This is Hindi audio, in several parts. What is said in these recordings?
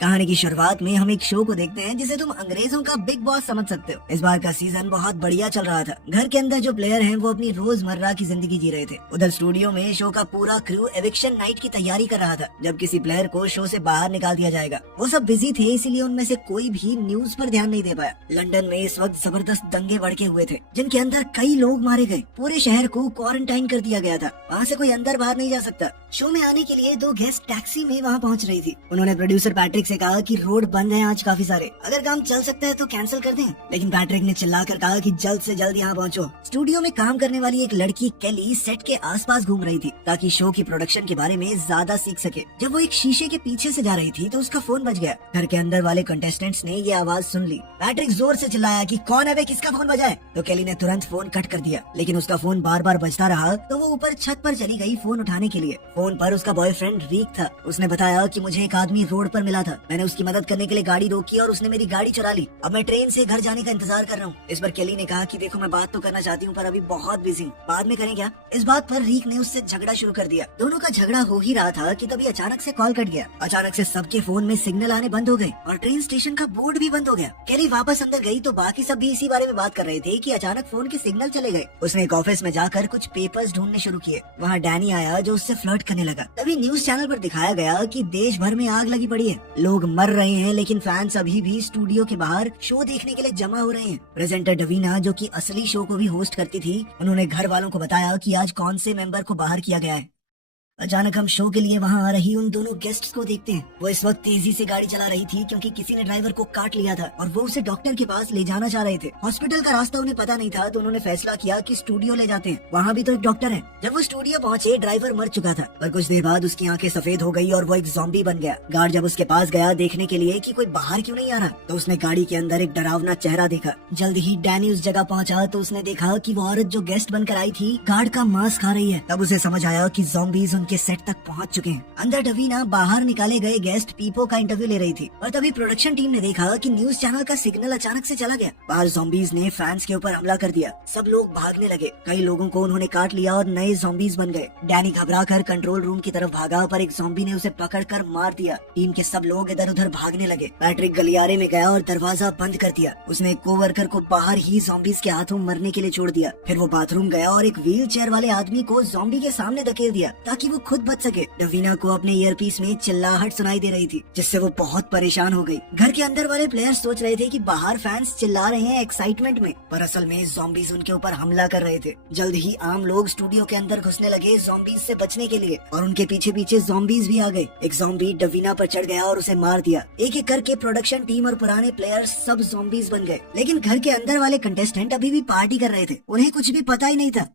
कहानी की शुरुआत में हम एक शो को देखते हैं जिसे तुम अंग्रेजों का बिग बॉस समझ सकते हो। इस बार का सीजन बहुत बढ़िया चल रहा था। घर के अंदर जो प्लेयर हैं वो अपनी रोजमर्रा की जिंदगी जी रहे थे। उधर स्टूडियो में शो का पूरा क्रू एविक्शन नाइट की तैयारी कर रहा था, जब किसी प्लेयर को शो से बाहर निकाल दिया जाएगा। वो सब बिजी थे, इसीलिए उनमें से कोई भी न्यूज पर ध्यान नहीं दे पाया। लंदन में इस वक्त जबरदस्त दंगे भड़के हुए थे, जिनके अंदर कई लोग मारे गए। पूरे शहर को क्वारंटाइन कर दिया गया था। वहाँ से कोई अंदर बाहर नहीं जा सकता। शो में आने के लिए दो गेस्ट टैक्सी में वहाँ पहुँच रही थी। उन्होंने प्रोड्यूसर पैट्रिक से कहा कि रोड बंद है आज काफी सारे, अगर काम चल सकता है तो कैंसिल कर दें। लेकिन पैट्रिक ने चिल्लाकर कहा कि जल्द से जल्द यहाँ पहुँचो। स्टूडियो में काम करने वाली एक लड़की केली सेट के आसपास घूम रही थी ताकि शो की प्रोडक्शन के बारे में ज्यादा सीख सके। जब वो एक शीशे के पीछे से जा रही थी तो उसका फोन बज गया। घर के अंदर वाले कंटेस्टेंट्स ने ये आवाज सुन ली। पैट्रिक जोर से चिल्लाया कि कौन है वे, किसका फोन बजा है? तो केली ने तुरंत फोन कट कर दिया, लेकिन उसका फोन बार बार बजता रहा। तो वो ऊपर छत पर चली गई फोन उठाने के लिए। फोन पर उसका बॉयफ्रेंड रीक था। उसने बताया कि मुझे एक आदमी रोड पर मिला था, मैंने उसकी मदद करने के लिए गाड़ी रोकी और उसने मेरी गाड़ी चुरा ली। अब मैं ट्रेन से घर जाने का इंतजार कर रहा हूँ। इस पर केली ने कहा कि देखो, मैं बात तो करना चाहती हूँ पर अभी बहुत बिजी हूँ, बाद में करें क्या? इस बात पर रीक ने उससे झगड़ा शुरू कर दिया। दोनों का झगड़ा हो ही रहा था कि तभी अचानक से कॉल कट गया। अचानक से सबके फोन में सिग्नल आने बंद हो गए और ट्रेन स्टेशन का बोर्ड भी बंद हो गया। केली वापस अंदर गई तो बाकी सब भी इसी बारे में बात कर रहे थे कि अचानक फोन के सिग्नल चले गए। उसने एक ऑफिस में जाकर कुछ पेपर्स ढूंढने शुरू किए। वहाँ डैनी आया जो उससे फ्लर्ट करने लगा। तभी न्यूज चैनल पर दिखाया गया कि देश भर में आग लगी पड़ी है, लोग मर रहे हैं, लेकिन फैंस अभी भी स्टूडियो के बाहर शो देखने के लिए जमा हो रहे हैं। प्रेजेंटर डवीना, जो कि असली शो को भी होस्ट करती थी, उन्होंने घर वालों को बताया कि आज कौन से मेंबर को बाहर किया गया है। अचानक हम शो के लिए वहाँ आ रही उन दोनों गेस्ट्स को देखते हैं। वो इस वक्त तेजी से गाड़ी चला रही थी क्योंकि किसी ने ड्राइवर को काट लिया था और वो उसे डॉक्टर के पास ले जाना चाह रहे थे। हॉस्पिटल का रास्ता उन्हें पता नहीं था तो उन्होंने फैसला किया कि स्टूडियो ले जाते हैं, वहाँ भी तो एक डॉक्टर है। जब वो स्टूडियो पहुँचे, ड्राइवर मर चुका था, पर कुछ देर बाद उसकी आंखें सफेद हो गई और वो एक ज़ॉम्बी बन गया। गार्ड जब उसके पास गया देखने के लिए कि कोई बाहर क्यों नहीं आ रहा, तो उसने गाड़ी के अंदर एक डरावना चेहरा देखा। जल्द ही डैनी उस जगह पहुँचा तो उसने देखा कि वो औरत जो गेस्ट बनकर आई थी गार्ड का मांस खा रही है। तब उसे समझ आया कि ज़ॉम्बीज उनके सेट तक पहुँच चुके हैं। अंदर डवीना बाहर निकाले गए गेस्ट पीपो का इंटरव्यू ले रही थी और तभी प्रोडक्शन टीम ने देखा कि न्यूज चैनल का सिग्नल अचानक से चला गया। बाहर ज़ॉम्बीज ने फैंस के ऊपर हमला कर दिया। सब लोग भागने लगे। कई लोगों को उन्होंने काट लिया और नए ज़ॉम्बीज बन गए। डैनी घबराकर कंट्रोल रूम की तरफ भागा, पर एक ज़ॉम्बी ने उसे पकड़कर मार दिया। टीम के सब लोग इधर उधर भागने लगे। पैट्रिक गलियारे में गया और दरवाजा बंद कर दिया। उसने एक कोवर्कर को बाहर ही ज़ॉम्बीज के हाथों मरने के लिए छोड़ दिया। फिर वो बाथरूम गया और एक व्हील चेयर वाले आदमी को ज़ॉम्बी के सामने धकेल दिया ताकि वो खुद बच सके। डवीना को अपने ईयरपीस में चिल्लाहट सुनाई दे रही थी, जिससे वो बहुत परेशान हो गई। घर के अंदर वाले प्लेयर्स सोच रहे थे कि बाहर फैंस चिल्ला रहे हैं एक्साइटमेंट में, पर असल में ज़ॉम्बीज उनके ऊपर हमला कर रहे थे। जल्द ही आम लोग स्टूडियो के अंदर घुसने लगे ज़ॉम्बीज से बचने के लिए, और उनके पीछे पीछे ज़ॉम्बीज भी आ गए। एक ज़ॉम्बी डवीना पर चढ़ गया और उसे मार दिया। एक एक करके प्रोडक्शन टीम और पुराने प्लेयर्स सब ज़ॉम्बीज बन गए, लेकिन घर के अंदर वाले कंटेस्टेंट अभी भी पार्टी कर रहे थे। उन्हें कुछ भी पता ही नहीं था।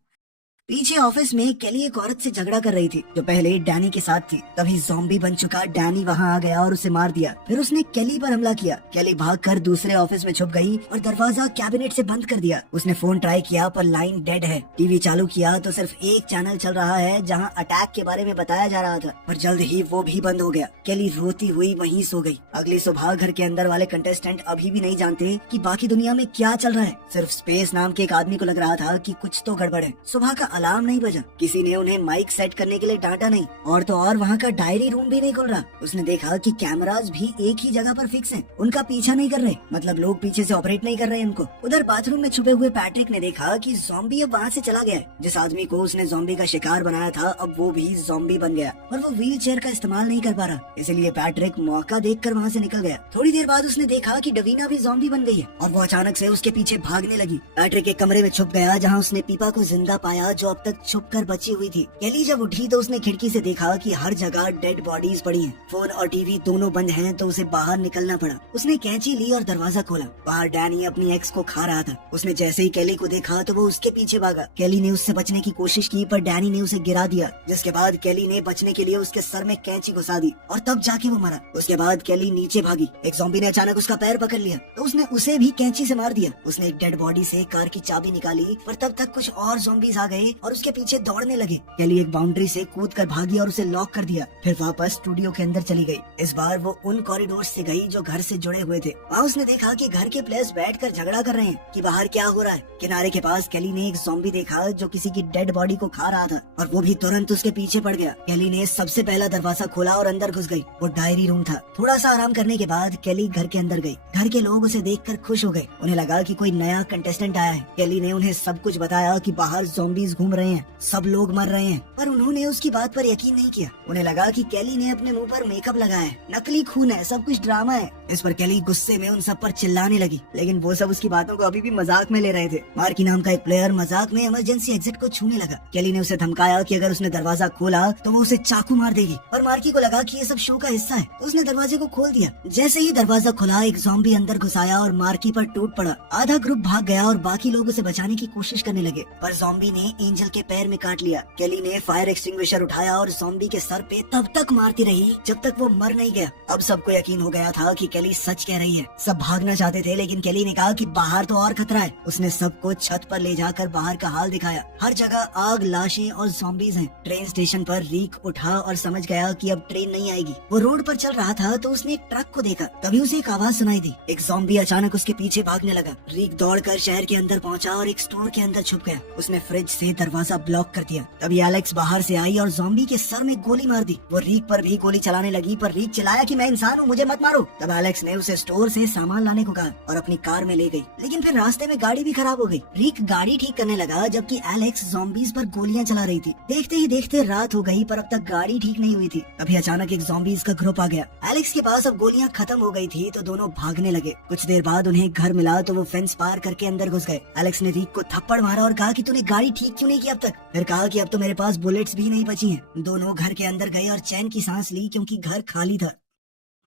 पीछे ऑफिस में केली एक औरत से झगड़ा कर रही थी जो पहले डैनी के साथ थी। तभी ज़ॉम्बी बन चुका डैनी वहां आ गया और उसे मार दिया। फिर उसने केली पर हमला किया। केली भागकर दूसरे ऑफिस में छुप गई और दरवाजा कैबिनेट से बंद कर दिया। उसने फोन ट्राई किया पर लाइन डेड है। टीवी चालू किया तो सिर्फ एक चैनल चल रहा है जहां अटैक के बारे में बताया जा रहा था, पर जल्द ही वो भी बंद हो गया। केली रोती हुई वहीं सो गई। अगली सुबह घर के अंदर वाले कंटेस्टेंट अभी भी नहीं जानते कि बाकी दुनिया में क्या चल रहा है। सिर्फ स्पेस नाम के एक आदमी को लग रहा था कि कुछ तो गड़बड़ है। सुबह का अलार्म नहीं बजा, किसी ने उन्हें माइक सेट करने के लिए डांटा नहीं, और तो और वहाँ का डायरी रूम भी नहीं खुल रहा। उसने देखा कि कैमरास भी एक ही जगह पर फिक्स हैं, उनका पीछा नहीं कर रहे, मतलब लोग पीछे से ऑपरेट नहीं कर रहे उनको। उधर बाथरूम में छुपे हुए पैट्रिक ने देखा कि ज़ॉम्बी अब वहाँ से चला गया है। जिस आदमी को उसने ज़ॉम्बी का शिकार बनाया था अब वो भी ज़ॉम्बी बन गया और वो व्हील चेयर का इस्तेमाल नहीं कर पा रहा, इसलिए पैट्रिक मौका देखकर वहाँ से निकल गया। थोड़ी देर बाद उसने देखा कि डवीना भी ज़ॉम्बी बन गई है और वो अचानक से उसके पीछे भागने लगी। पैट्रिक एक कमरे में छुप गया जहाँ उसने पीपा को जिंदा पाया जो अब तक छुप कर बची हुई थी। केली जब उठी तो उसने खिड़की से देखा कि हर जगह डेड बॉडीज पड़ी हैं। फोन और टीवी दोनों बंद हैं तो उसे बाहर निकलना पड़ा। उसने कैंची ली और दरवाजा खोला। बाहर डैनी अपनी एक्स को खा रहा था। उसने जैसे ही केली को देखा तो वो उसके पीछे भागा। केली ने उससे बचने की कोशिश की पर डैनी ने उसे गिरा दिया, जिसके बाद केली ने बचने के लिए उसके सर में कैंची घुसा दी और तब जाके वो मरा। उसके बाद केली नीचे भागी। एक ज़ॉम्बी ने अचानक उसका पैर पकड़ लिया तो उसने उसे भी कैंची से मार दिया। उसने एक डेड बॉडी से कार की चाबी निकाली पर तब तक कुछ और ज़ॉम्बीज आ गए और उसके पीछे दौड़ने लगे। केली एक बाउंड्री से कूद कर भागी और उसे लॉक कर दिया, फिर वापस स्टूडियो के अंदर चली गई। इस बार वो उन कॉरिडोर से गई जो घर से जुड़े हुए थे। वहाँ उसने देखा कि घर के प्लेयर्स बैठकर झगड़ा कर रहे हैं कि बाहर क्या हो रहा है। किनारे के पास केली ने एक ज़ॉम्बी देखा जो किसी की डेड बॉडी को खा रहा था और वो भी तुरंत उसके पीछे पड़ गया। केली ने सबसे पहला दरवाजा खोला और अंदर घुस गई। वो डायरी रूम था। थोड़ा सा आराम करने के बाद केली घर के अंदर गई। घर के लोग उसे देखकर खुश हो गए। उन्हें लगा कि कोई नया कंटेस्टेंट आया है। केली ने उन्हें सब कुछ बताया कि बाहर ज़ॉम्बीज घूम रहे हैं, सब लोग मर रहे हैं, पर उन्होंने उसकी बात पर यकीन नहीं किया। उन्हें लगा कि केली ने अपने मुंह पर मेकअप लगाया है, नकली खून है, सब कुछ ड्रामा है। इस पर केली गुस्से में उन सब पर चिल्लाने लगी, लेकिन वो सब उसकी बातों को अभी भी मजाक में ले रहे थे। मार्की नाम का एक प्लेयर मजाक में इमरजेंसी एग्जिट को छूने लगा। केली ने उसे धमकाया कि अगर उसने दरवाजा खोला तो वो उसे चाकू मार देगी, और मार्की को लगा कि ये सब शो का हिस्सा है, तो उसने दरवाजे को खोल दिया। जैसे ही दरवाजा खुला, एक ज़ॉम्बी अंदर घुस आया और मार्की पर टूट पड़ा। आधा ग्रुप भाग गया और बाकी लोग उसे बचाने की कोशिश करने लगे, पर ज़ॉम्बी ने एंजल के पैर में काट लिया। केली ने फायर एक्सटिंग्विशर उठाया और ज़ॉम्बी के सर पे तब तक मारती रही जब तक वो मर नहीं गया। अब सबको यकीन हो गया था कि केली सच कह रही है। सब भागना चाहते थे, लेकिन केली ने कहा कि बाहर तो और खतरा है। उसने सबको छत पर ले जाकर बाहर का हाल दिखाया। हर जगह आग, लाशें और ज़ॉम्बीज हैं। ट्रेन स्टेशन पर रीक उठा और समझ गया कि अब ट्रेन नहीं आएगी। वो रोड पर चल रहा था तो उसने एक ट्रक को देखा। तभी उसे एक आवाज सुनाई दी। एक ज़ॉम्बी अचानक उसके पीछे भागने लगा। रीक दौड़कर शहर के अंदर पहुंचा और एक स्टोर के अंदर छुप गया। उसने फ्रिज से दरवाजा ब्लॉक कर दिया। तभी एलेक्स बाहर से आई और ज़ॉम्बी के सर में गोली मार दी। वो रीक पर भी गोली चलाने लगी, पर रीक चिल्लाया कि मैं इंसान हूँ, मुझे मत मारो। तब एलेक्स ने उसे स्टोर से सामान लाने को कहा और अपनी कार में ले गई, लेकिन फिर रास्ते में गाड़ी भी खराब हो गई। रीक गाड़ी ठीक करने लगा जबकि एलेक्स ज़ॉम्बीज पर गोलियां चला रही थी। देखते ही देखते रात हो गई, पर अब तक गाड़ी ठीक नहीं हुई थी। तभी अचानक एक ज़ॉम्बीज का ग्रुप आ गया। एलेक्स के पास अब गोलियां खत्म हो गई थी तो दोनों भागने लगे। कुछ देर बाद उन्हें घर मिला तो वो फेंस पार करके अंदर घुस गए। एलेक्स ने रीक को थप्पड़ मारा और कहा कि तूने गाड़ी ठीक क्यों नहीं की अब तक। फिर कहा कि अब तो मेरे पास बुलेट्स भी नहीं बची हैं। दोनों घर के अंदर गए और चैन की सांस ली क्योंकि घर खाली था।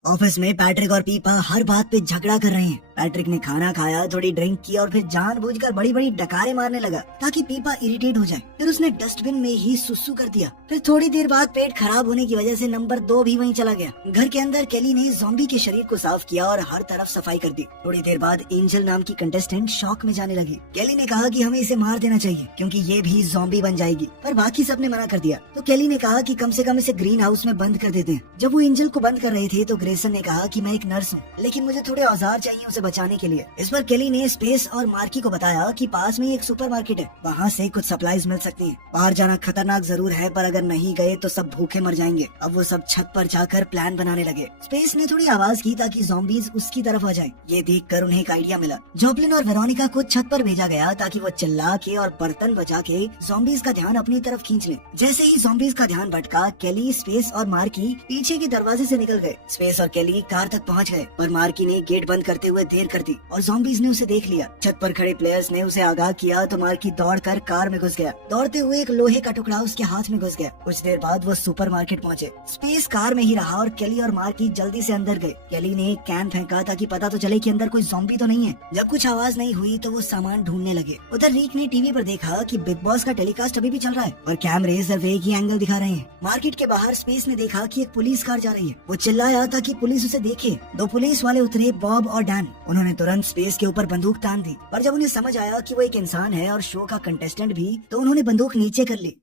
ऑफिस में पैट्रिक और पीपा हर बात पे झगड़ा कर रहे हैं। पैट्रिक ने खाना खाया, थोड़ी ड्रिंक की और फिर जानबूझकर बड़ी बड़ी डकारे मारने लगा ताकि पीपा इरिटेट हो जाए। फिर उसने डस्टबिन में ही सुसु कर दिया। फिर थोड़ी देर बाद पेट खराब होने की वजह से नंबर 2 भी वहीं चला गया। घर के अंदर केली ने ज़ॉम्बी के शरीर को साफ किया और हर तरफ सफाई कर दी। थोड़ी देर बाद एंजल नाम की कंटेस्टेंट शॉक में जाने लगी। केली ने कहा कि हमें इसे मार देना चाहिए क्योंकि ये भी ज़ॉम्बी बन जाएगी, पर बाकी सबने मना कर दिया। तो केली ने कहा कि कम से कम इसे ग्रीन हाउस में बंद कर देते हैं। जब वो एंजल को बंद कर रहे थे तो ग्रेसन ने कहा कि मैं एक नर्स हूँ, लेकिन मुझे थोड़े औजार चाहिए उसे बचाने के लिए। इस पर केली ने स्पेस और मार्की को बताया कि पास में ही एक सुपरमार्केट है, वहाँ से कुछ सप्लाईज मिल सकती हैं। बाहर जाना खतरनाक जरूर है, पर अगर नहीं गए तो सब भूखे मर जाएंगे। अब वो सब छत पर जाकर प्लान बनाने लगे। स्पेस ने थोड़ी आवाज की ताकि ज़ॉम्बीज उसकी तरफ आ जाए। ये देखकर उन्हें एक आइडिया मिला। जॉपलिन और वेरोनिका को छत पर भेजा गया ताकि वो चिल्ला के और बर्तन बजा के ज़ॉम्बीज का ध्यान अपनी तरफ खींच ले। जैसे ही ज़ॉम्बीज का ध्यान भटका, केली, स्पेस और मार्की पीछे के दरवाजे से निकल गए। स्पेस और केली कार तक पहुँच गए, पर मार्की ने गेट बंद करते हुए देर कर दी और ज़ॉम्बीज ने उसे देख लिया। छत पर खड़े प्लेयर्स ने उसे आगाह किया तो मार्की दौड़कर कार में घुस गया। दौड़ते हुए एक लोहे का टुकड़ा उसके हाथ में घुस गया। कुछ देर बाद वो सुपरमार्केट पहुंचे। स्पेस कार में ही रहा और केली और मार्की जल्दी से अंदर गए। केली ने एक कैन फेंका ताकि पता तो चले कि अंदर कोई ज़ॉम्बी तो नहीं है। जब कुछ आवाज नहीं हुई तो वो सामान ढूंढने लगे। उधर रीक ने टीवी पर देखा कि बिग बॉस का टेलीकास्ट अभी भी चल रहा है और कैमरे सिर्फ एक ही एंगल दिखा रहे हैं। मार्केट के बाहर स्पेस ने देखा कि एक पुलिस कार जा रही है। वो चिल्लाया ताकि पुलिस उसे देखे। 2 पुलिस वाले उतरे, बॉब और डैन। उन्होंने तुरंत स्पेस के ऊपर बंदूक तान दी, पर जब उन्हें समझ आया कि वो एक इंसान है और शो का कंटेस्टेंट भी, तो उन्होंने बंदूक नीचे कर ली।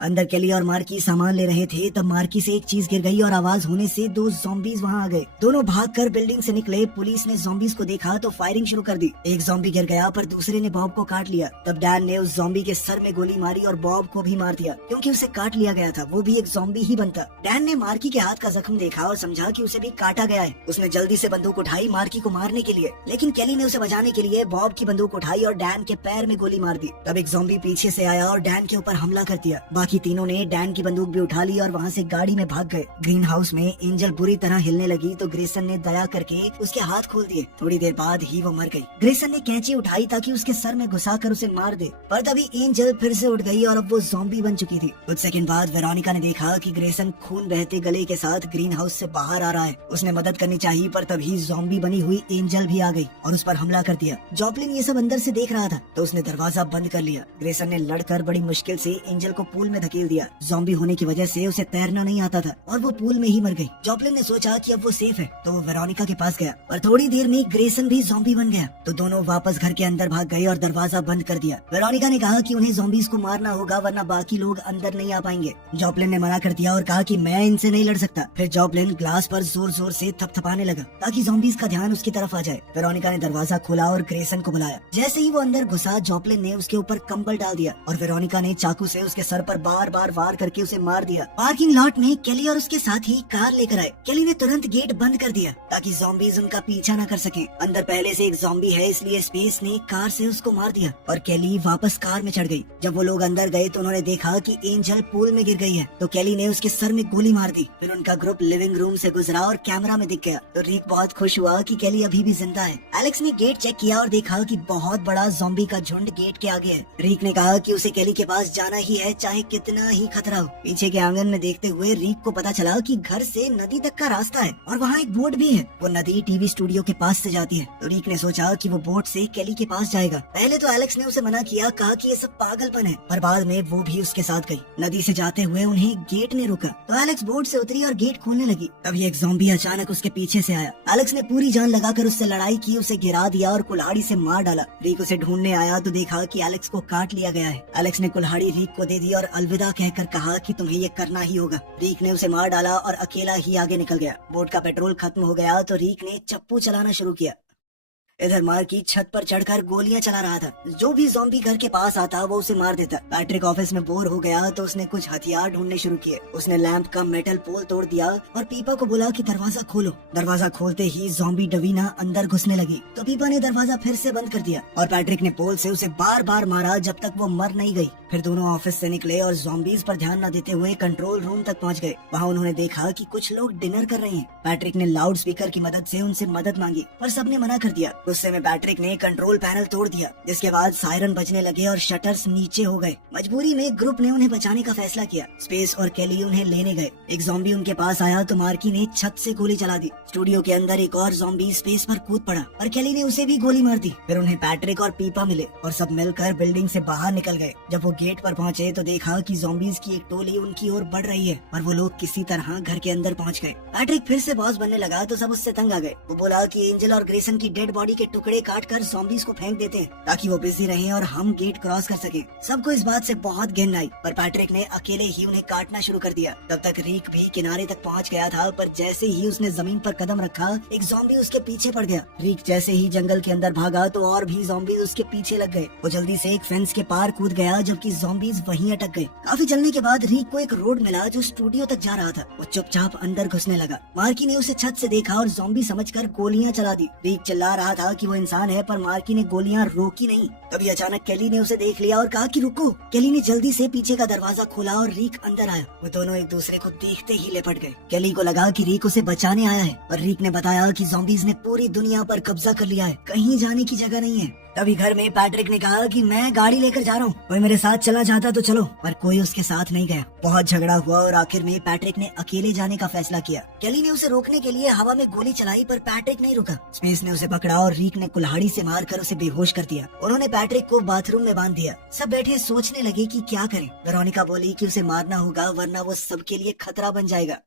अंदर केली और मार्की सामान ले रहे थे तब मार्की से एक चीज गिर गई और आवाज होने से 2 ज़ॉम्बीज वहां आ गए। दोनों भागकर बिल्डिंग से निकले। पुलिस ने ज़ॉम्बीज को देखा तो फायरिंग शुरू कर दी। एक ज़ॉम्बी गिर गया पर दूसरे ने बॉब को काट लिया। तब डैन ने उस ज़ॉम्बी के सर में गोली मारी और बॉब को भी मार दिया क्योंकि उसे काट लिया गया था, वो भी एक ज़ॉम्बी ही बनता। डैन ने मार्की के हाथ का जख्म देखा और समझा कि उसे भी काटा गया है। उसने जल्दी से बंदूक उठाई मार्की को मारने के लिए, लेकिन केली ने उसे बचाने के लिए बॉब की बंदूक उठाई और डैन के पैर में गोली मार दी। तब एक ज़ॉम्बी पीछे से आया और डैन के ऊपर हमला कर दिया। बाकी तीनों ने डैन की बंदूक भी उठा ली और वहाँ से गाड़ी में भाग गए। ग्रीन हाउस में एंजल बुरी तरह हिलने लगी तो ग्रेसन ने दया करके उसके हाथ खोल दिए। थोड़ी देर बाद ही वो मर गई। ग्रेसन ने कैंची उठाई ताकि उसके सर में घुसाकर उसे मार दे, पर तभी एंजल फिर से उठ गई और अब वो ज़ॉम्बी बन चुकी थी। कुछ सेकंड बाद वेरोनिका ने देखा कि ग्रेसन खून बहते गले के साथ ग्रीन हाउस से बाहर आ रहा है। उसने मदद करनी चाहिए, पर तभी ज़ॉम्बी बनी हुई एंजल भी आ गई और उस पर हमला कर दिया। जॉपलिन ये सब अंदर से देख रहा था तो उसने दरवाजा बंद कर लिया। ग्रेसन ने लड़कर बड़ी मुश्किल से एंजल को पूल में ढकेल दिया। ज़ॉम्बी होने की वजह से उसे तैरना नहीं आता था और वो पूल में ही मर गई। जॉपलिन ने सोचा कि अब वो सेफ है तो वो वेरोनिका के पास गया और थोड़ी देर में ग्रेसन भी ज़ॉम्बी बन गया। तो दोनों वापस घर के अंदर भाग गए और दरवाजा बंद कर दिया। वेरोनिका ने कहा कि उन्हें ज़ॉम्बीज को मारना होगा वरना बाकी लोग अंदर नहीं आ पाएंगे। जॉपलिन ने मना कर दिया और कहा कि मैं इनसे नहीं लड़ सकता। फिर जॉपलिन ग्लास पर जोर जोर से थपथपाने लगा ताकि ज़ॉम्बीज का ध्यान उसकी तरफ आ जाए। वेरोनिका ने दरवाजा खोला और ग्रेसन को बुलाया। जैसे ही वो अंदर घुसा जॉपलिन ने उसके ऊपर कंबल डाल दिया और वेरोनिका ने चाकू से उसके सर पर बार बार वार करके उसे मार दिया। पार्किंग लॉट में केली और उसके साथी कार लेकर आए। केली ने तुरंत गेट बंद कर दिया ताकि ज़ॉम्बीज उनका पीछा न कर सकें। अंदर पहले से एक ज़ॉम्बी है इसलिए स्पेस ने कार से उसको मार दिया और केली वापस कार में चढ़ गई। जब वो लोग अंदर गए तो उन्होंने देखा कि एंजल पूल में गिर गई है तो केली ने उसके सर में गोली मार दी। फिर उनका ग्रुप लिविंग रूम से गुजरा और कैमरा में दिख गया तो रिक बहुत खुश हुआ कि केली अभी भी जिंदा है। एलेक्स ने गेट चेक किया और देखा कि बहुत बड़ा ज़ॉम्बी का झुंड गेट के आगे है। रिक ने कहा कि उसे केली के पास जाना ही है चाहे कितना ही खतरा हो। पीछे के आंगन में देखते हुए रिक को पता चला कि घर से नदी तक का रास्ता है और वहाँ एक बोट भी है। वो नदी टीवी स्टूडियो के पास से जाती है तो रिक ने सोचा कि वो बोट से केली के पास जाएगा। पहले तो एलेक्स ने उसे मना किया, कहा कि ये सब पागलपन है, पर बाद में वो भी उसके साथ गई। नदी से जाते हुए उन्हें गेट ने रोका तो एलेक्स बोट से उतरी और गेट खोलने लगी। तभी एक ज़ॉम्बी अचानक उसके पीछे से आया। एलेक्स ने पूरी जान लगाकर उससे लड़ाई की, उसे गिरा दिया और कुल्हाड़ी से मार डाला। रिक उसे ढूंढने आया तो देखा कि एलेक्स को काट लिया गया है। एलेक्स ने कुल्हाड़ी रिक को दे दी और अलविदा कहकर कहा कि तुम्हें ये करना ही होगा। रिक ने उसे मार डाला और अकेला ही आगे निकल गया। बोट का पेट्रोल खत्म हो गया तो रिक ने चप्पू चलाना शुरू किया। इधर मार्क की छत पर चढ़कर गोलियां चला रहा था। जो भी ज़ॉम्बी घर के पास आता वो उसे मार देता। पैट्रिक ऑफिस में बोर हो गया तो उसने कुछ हथियार ढूंढने शुरू किए। उसने लैंप का मेटल पोल तोड़ दिया और पीपा को बोला कि दरवाजा खोलो। दरवाजा खोलते ही ज़ॉम्बी डवीना अंदर घुसने लगी तो पीपा ने दरवाजा फिर से बंद कर दिया और पैट्रिक ने पोल से उसे बार बार मारा जब तक वो मर नहीं गई। फिर दोनों ऑफिस से निकले और ज़ॉम्बीज पर ध्यान न देते हुए कंट्रोल रूम तक पहुंच गए। वहां उन्होंने देखा कि कुछ लोग डिनर कर रहे हैं। पैट्रिक ने लाउड स्पीकर की मदद से उनसे मदद मांगी पर सबने मना कर दिया। गुस्से में पैट्रिक ने कंट्रोल पैनल तोड़ दिया जिसके बाद सायरन बजने लगे और शटर्स नीचे हो गए। मजबूरी में ग्रुप ने उन्हें बचाने का फैसला किया। स्पेस और केली उन्हें लेने गए। एक ज़ॉम्बी उनके पास आया तो मार्की ने छत से गोली चला दी। स्टूडियो के अंदर एक और ज़ॉम्बी स्पेस पर कूद पड़ा और केली ने उसे भी गोली मार दी। फिर उन्हें पैट्रिक और पीपा मिले और सब मिलकर बिल्डिंग से बाहर निकल गए। जब वो गेट पर पहुंचे तो देखा कि ज़ॉम्बीज की एक टोली उनकी ओर बढ़ रही है पर वो लोग किसी तरह घर के अंदर पहुंच गए। पैट्रिक फिर से बॉस बनने लगा तो सब उससे तंग आ गए। वो बोला कि एंजल और ग्रेसन की डेड बॉडी के टुकड़े काट कर ज़ॉम्बीज को फेंक देते हैं ताकि वो बिजी रहें और हम गेट क्रॉस कर सकें। सबको इस बात से बहुत घिन आई पर पैट्रिक ने अकेले ही उन्हें काटना शुरू कर दिया। तब तक रिक भी किनारे तक पहुंच गया था पर जैसे ही उसने जमीन पर कदम रखा एक ज़ॉम्बी उसके पीछे पड़ गया। रिक जैसे ही जंगल के अंदर भागा तो और भी ज़ॉम्बीज उसके पीछे लग गए। वो जल्दी से एक फेंस के पार कूद गया जबकि ज़ॉम्बीज वहीं अटक गए। काफी चलने के बाद रिक को एक रोड मिला जो स्टूडियो तक जा रहा था। वो चुपचाप अंदर घुसने लगा। मार्की ने उसे छत से देखा और ज़ॉम्बी समझकर गोलियां चला दी। रिक चिल्ला रहा था कि वो इंसान है पर मार्की ने गोलियां रोकी नहीं। तभी अचानक केली ने उसे देख लिया और कहा कि रुको। केली ने जल्दी से पीछे का दरवाजा खोला और रिक अंदर आया। वो दोनों एक दूसरे को देखते ही लिपट गए। केली को लगा कि रिक उसे बचाने आया है पर रिक ने बताया कि ज़ॉम्बीज ने पूरी दुनिया पर कब्जा कर लिया है, कहीं जाने की जगह नहीं है। तभी घर में पैट्रिक ने कहा कि मैं गाड़ी लेकर जा रहा हूँ, कोई मेरे साथ चला जाता तो चलो, पर कोई उसके साथ नहीं गया। बहुत झगड़ा हुआ और आखिर में पैट्रिक ने अकेले जाने का फैसला किया। केली ने उसे रोकने के लिए हवा में गोली चलाई पर पैट्रिक नहीं रुका। स्पेस ने उसे पकड़ा और रिक ने कुल्हाड़ी से मारकर उसे बेहोश कर दिया। उन्होंने पैट्रिक को बाथरूम में बांध दिया। सब बैठे सोचने लगे कि क्या करें। वेरोनिका बोली कि उसे मारना होगा वरना वो सबके लिए खतरा बन जाएगा।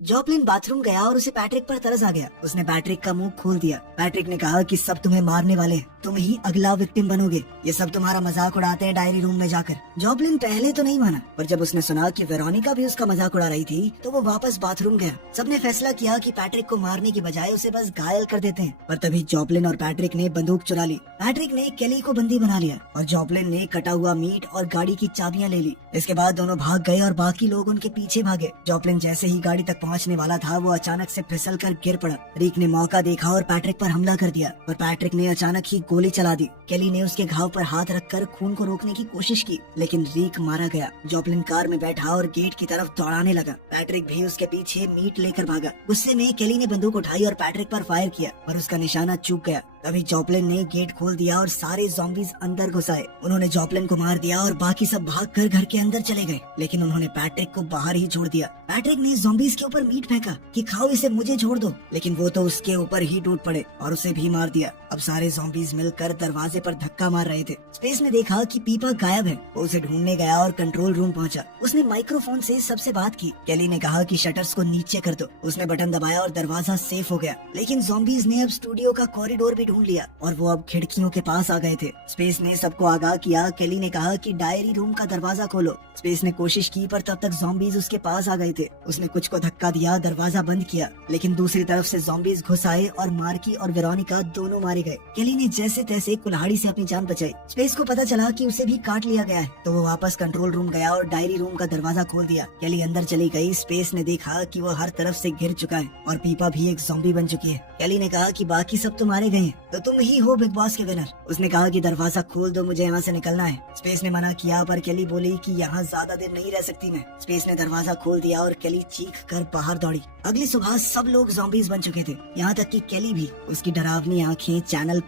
जॉपलिन बाथरूम गया और उसे पैट्रिक पर तरस आ गया। उसने पैट्रिक का मुंह खोल दिया। पैट्रिक ने कहा कि सब तुम्हें मारने वाले हैं, तुम ही अगला विक्टिम बनोगे। ये सब तुम्हारा मजाक उड़ाते हैं डायरी रूम में जाकर। जॉपलिन पहले तो नहीं माना पर जब उसने सुना कि वेरोनिका भी उसका मजाक उड़ा रही थी तो वो वापस बाथरूम गया। सबने फैसला किया कि पैट्रिक को मारने की बजाय उसे बस घायल कर देते हैं। पर तभी जॉपलिन और पैट्रिक ने बंदूक चुरा ली। पैट्रिक ने केली को बंदी बना लिया और जॉपलिन ने कटा हुआ मीट और गाड़ी की चाबियां ले ली। इसके बाद दोनों भाग गए और बाकी लोग उनके पीछे भागे। जॉपलिन जैसे ही गाड़ी तक पहुंचने वाला था वो अचानक से फिसल कर गिर पड़ा। रिक ने मौका देखा और पैट्रिक पर हमला कर दिया पर पैट्रिक ने अचानक ही गोली चला दी। केली ने उसके घाव पर हाथ रखकर खून को रोकने की कोशिश की लेकिन रिक मारा गया। जॉपलिन कार में बैठा और गेट की तरफ दौड़ाने लगा। पैट्रिक भी उसके पीछे मीट लेकर भागा। गुस्से में केली ने बंदूक उठाई और पैट्रिक पर फायर किया पर उसका निशाना चूक गया। तभी जॉपलिन ने गेट खोल दिया और सारे ज़ॉम्बीज अंदर घुस आए। उन्होंने जॉपलिन को मार दिया और बाकी सब भागकर घर के अंदर चले गए, लेकिन उन्होंने पैट्रिक को बाहर ही छोड़ दिया। पैट्रिक ने ज़ॉम्बीज के ऊपर मीट फेंका कि खाओ इसे, मुझे छोड़ दो, लेकिन वो तो उसके ऊपर ही टूट पड़े और उसे भी मार दिया। अब सारे ज़ॉम्बीज मिलकर दरवाजे पर धक्का मार रहे थे। स्पेस ने देखा कि पीपा गायब है। वो उसे ढूंढने गया और कंट्रोल रूम पहुंचा। उसने माइक्रोफोन से सबसे बात की। केली ने कहा कि शटर्स को नीचे कर दो। उसने बटन दबाया और दरवाजा सेफ हो गया, लेकिन ज़ॉम्बीज ने अब स्टूडियो का कॉरिडोर भी ढूंढ लिया और वो अब खिड़कियों के पास आ गए थे। स्पेस ने सबको आगाह किया। केली ने कहा कि डायरी रूम का दरवाजा खोलो। स्पेस ने कोशिश की पर तब तक ज़ॉम्बीज उसके पास आ गए थे। उसने कुछ को धक्का दिया, दरवाजा बंद किया, लेकिन दूसरी तरफ से ज़ॉम्बीज घुस आए और मार्की और वेरोनिका दोनों मारे गए। केली ने जैसे तैसे कुल्हाड़ी से अपनी जान बचाई। स्पेस को पता चला कि उसे भी काट लिया गया है, तो वो वापस कंट्रोल रूम गया और डायरी रूम का दरवाजा खोल दिया। केली अंदर चली गई। स्पेस ने देखा कि वो हर तरफ से घिर चुका है और पीपा भी एक ज़ॉम्बी बन चुकी है। केली ने कहा कि बाकी सब तो मारे गए हैं, तो तुम ही हो बिग बॉस के विनर। उसने कहा कि दरवाजा खोल दो, मुझे यहाँ से निकलना है। स्पेस ने मना किया पर केली बोली कि यहाँ ज्यादा देर नहीं रह सकती मैं। स्पेस ने दरवाजा खोल दिया और केली चीख कर बाहर दौड़ी। अगली सुबह सब लोग ज़ॉम्बीज बन चुके थे, यहाँ तक कि केली भी। उसकी डरावनी आंखें चैनल